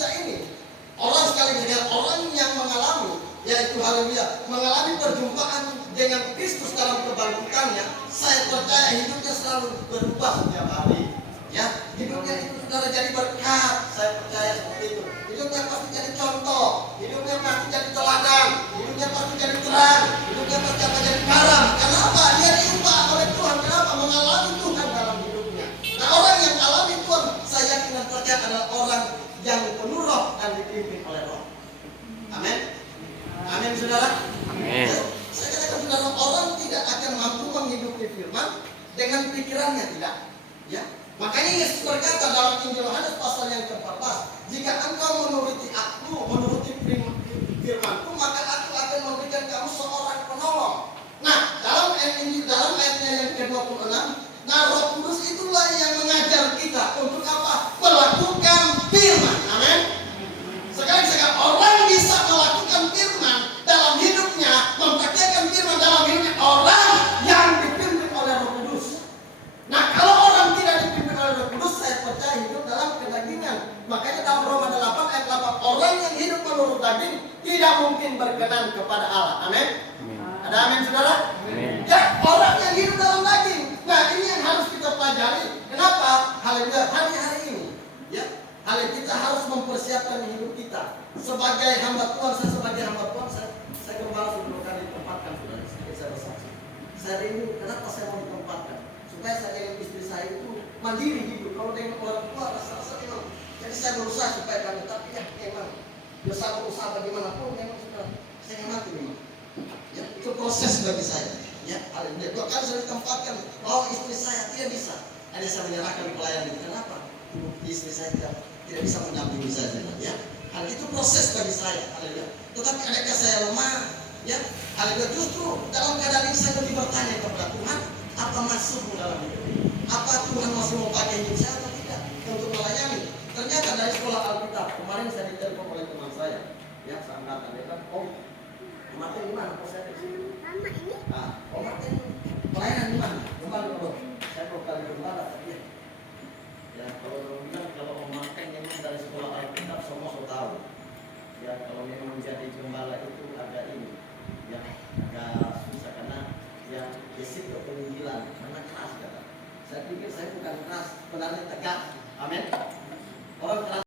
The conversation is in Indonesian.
kita ini, orang sekali dengan orang yang mengalami, yaitu haleluya, mengalami perjumpaan dengan Kristus dalam kebangkitannya, saya percaya hidupnya selalu berubah setiap hari. Ya, hidupnya itu saudara jadi berkat, saya percaya seperti itu. Hidupnya pasti jadi contoh, hidupnya pasti jadi teladan, hidupnya pasti jadi terang, hidupnya pasti akan jadi garam. Kenapa? Dia diubah oleh Tuhan. Kenapa? Mengalami Tuhan dalam hidupnya. Nah, orang yang alami Tuhan, saya yakin dan percaya adalah orang yang penuh roh dan dipimpin oleh roh. Amin. Amin, saudara. Amin. Saya katakan saudara, orang tidak akan mampu menghidupi firman dengan pikirannya, tidak. Ya. Makanya Yesus berkata dalam Injil Yohanes pasal yang ke-14, jika engkau menuruti aku, menuruti firman-Ku, maka aku akan memberikan kamu seorang penolong. Nah, dalam ayatnya yang ke-26, nah Roh Kudus itulah yang mengajar kita untuk apa? Melakukan firman. Amin. Sekali orang bisa melakukan firman dalam hidupnya, mempraktikkan firman dalam hidupnya orang yang dipimpin oleh Roh Kudus. Nah, kalau orang tidak dipimpin oleh Roh Kudus, saya percaya hidup dalam kedagingan. Makanya dalam Roma 8 ayat 8, orang yang hidup menurut daging tidak mungkin berkenan kepada Allah. Amin. Ada amin, saudara? Amin. Ya, orang yang hidup dalam daging. Nah, ini yang harus kita pelajari. Kenapa? Haleluya, hari-hari ini. Ya, kita harus mempersiapkan hidup kita sebagai hamba Tuhan. Saya sebagai hamba Tuhan, saya gembala sebelum kali ditempatkan, saudara. Saya bersaksi. Saya rindu, kenapa saya mau ditempatkan? Supaya saya dengan istri saya itu mandiri hidup. Kalau dengan orang tua rasa-rasa memang. Jadi saya berusaha supaya kami, tapi ya memang biasa berusaha bagaimanapun memang sudah saya mati memang. Ya, itu proses bagi saya. Ya, haleluya. Dua kali sudah ditempatkan, oh istri saya tidak bisa. Ada saya menyerahkan pelayan itu. Kenapa? Istri saya tidak bisa mendampingi saya. Ya, hal itu proses bagi saya. Haleluya. Tetapi adakah saya lemah? Ya, haleluya. Justru dalam keadaan ini saya lebih bertanya kepada Tuhan, apa maksudmu dalam hidup ini? Apa Tuhan masih mau pakai hidup saya atau tidak untuk melayani? Ternyata dari sekolah Alkitab kemarin saya ditelepon oleh teman saya, ya seangkatan dia kan, Om Martin di mana? Kok saya di sini? Mama ini? Ah, Om Martin pelayanan di mana? Gembala dulu. Saya perlu kali gembala tadi. Ya kalau bilang kalau Om Martin memang dari sekolah Alkitab semua sudah tahu. Ya kalau memang menjadi gembala itu agak ini, ya agak susah karena yang risiko peninggilan, karena keras kata. Saya pikir saya bukan keras, sebenarnya tegas. Amin. Orang keras